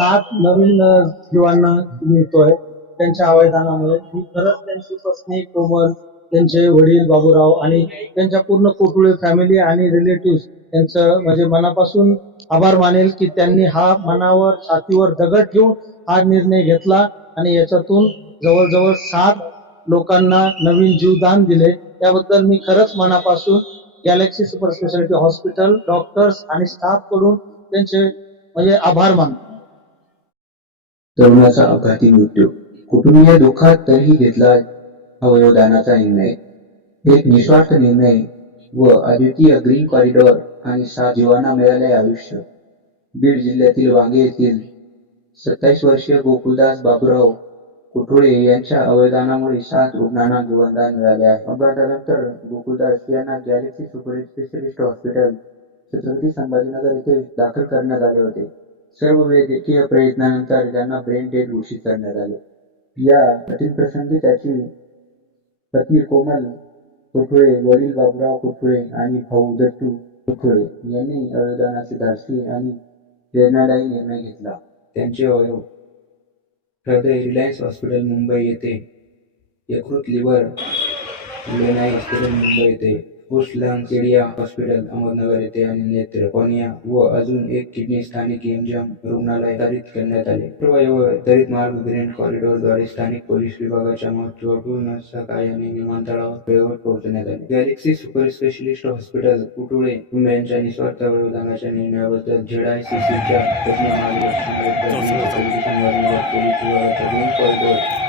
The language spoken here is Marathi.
सात नवीन जीवांना मिळतोय. त्यांच्या अवयदानामुळे खरंच त्यांची पत्नी कोमल त्यांचे वडील बाबूराव आणि त्यांच्या पूर्ण कुटुळे फॅमिली आणि रिलेटिव्ह त्यांचं म्हणजे मनापासून आभार मानेल की त्यांनी हा मनावर छातीवर दगड ठेवून हा निर्णय घेतला आणि याच्यातून जवळजवळ सात लोकांना नवीन जीवदान दिले. त्याबद्दल मी खरंच मनापासून Galaxy super speciality hospital doctors आणि स्टाफकडून त्यांचे म्हणजे आभार मानतो. तरुणाचा अपघाती मृत्यू. कुटुंबीय दुःखात तरीही घेतला अवयवदानाचा निर्णय. एक निस्वार्थ निर्णय व अद्वितीय ग्रीन कॉरिडॉर आणि सहा जीवांना मिळाले आयुष्य. बीड जिल्ह्यातील वांगे येथील सत्तावीस वर्षीय गोकुलदास बाबूराव कुठोळे यांच्या अवयदानामुळे सात रुग्णांना जीवनदान मिळाले आहे. अपघातानंतर गोकुलदास यांना Galaxy super specialist hospital Chhatrapati Sambhajinagar येथे दाखल करण्यात आले होते. सर्व वैद्यकीय प्रयत्नानंतर त्यांना ब्रेन डेड घोषित करण्यात आले. या कठीण प्रसंगी त्याची पत्नी कोमल कुठुळे वडील बाबुराव कुठुळे आणि भाऊ दत्तू कुठुळे यांनी अवयदानाचे धाडसी आणि प्रेरणादायी निर्णय घेतला. त्यांचे अवयव हृदय रिलायन्स हॉस्पिटल मुंबई येथे यकृत लिव्हर हॉस्पिटल मुंबई येथे पोस्ट लंग हॉस्पिटल अहमदनगर येथे आणि नेत्र कोनिया व अजून एक किडनी स्थानिक एमजम रुग्णालय वितरित करण्यात आले. सर्व अवयव वितरित मार्ग ग्रीन कॉरिडॉरद्वारे स्थानिक पोलीस विभागाच्या महत्त्वपूर्ण सहकार्याने विमानतळावर वेळेवर पोहोचण्यात आले. Galaxy super specialist hospital Kutule यांच्या निस्वार्थ अवयवदानाच्या निर्णयाबद्दल झेडआयसीसीच्या तज्ञ मार्गदर्शनाबद्दल पोलीस विभागाच्या ग्रीन कॉरिडॉर